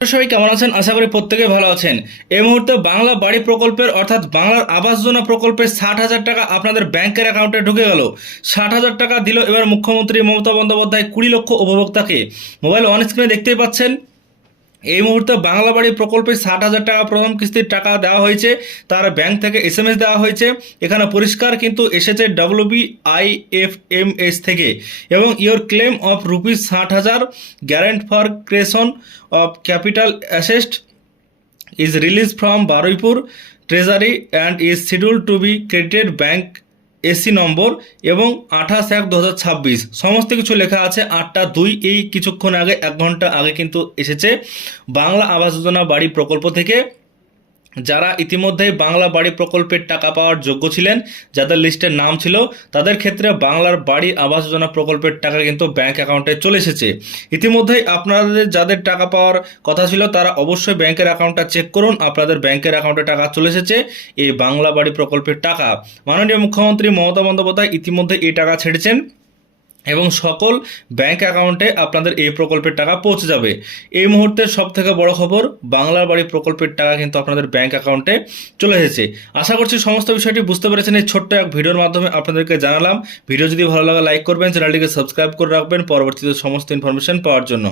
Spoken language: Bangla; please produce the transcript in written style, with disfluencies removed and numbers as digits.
সবাই কেমন আছেন? আশা করি প্রত্যেকে ভালো আছেন। এই মুহূর্তে বাংলা বাড়ি প্রকল্পের অর্থাৎ বাংলার আবাস যোজনা প্রকল্পের 60,000 টাকা আপনাদের ব্যাংকের অ্যাকাউন্টে ঢুকে গেল। 60,000 টাকা দিল এবার মুখ্যমন্ত্রী মমতা বন্দ্যোপাধ্যায় 20 লক্ষ উপভোক্তাকে। মোবাইল অন স্ক্রিনে দেখতেই পাচ্ছেন। এই মুহূর্তে বাংলা বাড়ি প্রকল্পে 60,000 টাকা প্রথম কিস্তির টাকা দেওয়া হয়েছে, তার ব্যাংক থেকে এসএমএস দেওয়া হয়েছে। এখানে পরিষ্কার কিন্তু এসেছে WBIFMS থেকে, এবং your claim of ₹60,000 grant for creation of capital asset is released from Baruipur Treasury and is scheduled to be credited bank AC number এবং 28/1/2026 সমস্ত কিছু লেখা আছে। 8টা 2 এই কিছুক্ষণ আগে 1 ঘন্টা আগে কিন্তু এসেছে বাংলা আবাস যোজনা বাড়ি প্রকল্প থেকে। যারা ইতিমধ্যেই বাংলা বাড়ি প্রকল্পের টাকা পাওয়ার যোগ্য ছিলেন, যাদের লিস্টের নাম ছিল, তাদের ক্ষেত্রে বাংলার বাড়ি আবাস যোজনা প্রকল্পের টাকা কিন্তু ব্যাংক অ্যাকাউন্টে চলে এসেছে। ইতিমধ্যেই আপনাদের যাদের টাকা পাওয়ার কথা ছিল তারা অবশ্যই ব্যাংকের অ্যাকাউন্টটা চেক করুন, আপনাদের ব্যাংকের অ্যাকাউন্টে টাকা চলে এসেছে এই বাংলা বাড়ি প্রকল্পের টাকা। মাননীয় মুখ্যমন্ত্রী মমতা বন্দ্যোপাধ্যায় ইতিমধ্যে এই টাকা ছেড়েছেন এবং সকল ব্যাংক অ্যাকাউন্টে আপনাদের এই প্রকল্পের টাকা পৌঁছে যাবে। এই মুহূর্তের সব থেকে বড় খবর, বাংলার বাড়ি প্রকল্পের টাকা কিন্তু আপনাদের ব্যাংক অ্যাকাউন্টে চলে এসেছে। আশা করছি সমস্ত বিষয়টি বুঝতে পেরেছেন। এই ছোট্ট এক ভিডিওর মাধ্যমে আপনাদেরকে জানালাম। ভিডিও যদি ভালো লাগে লাইক করবেন, চ্যানেলটিকে সাবস্ক্রাইব করে রাখবেন পরবর্তীতে সমস্ত ইনফরমেশন পাওয়ার জন্য।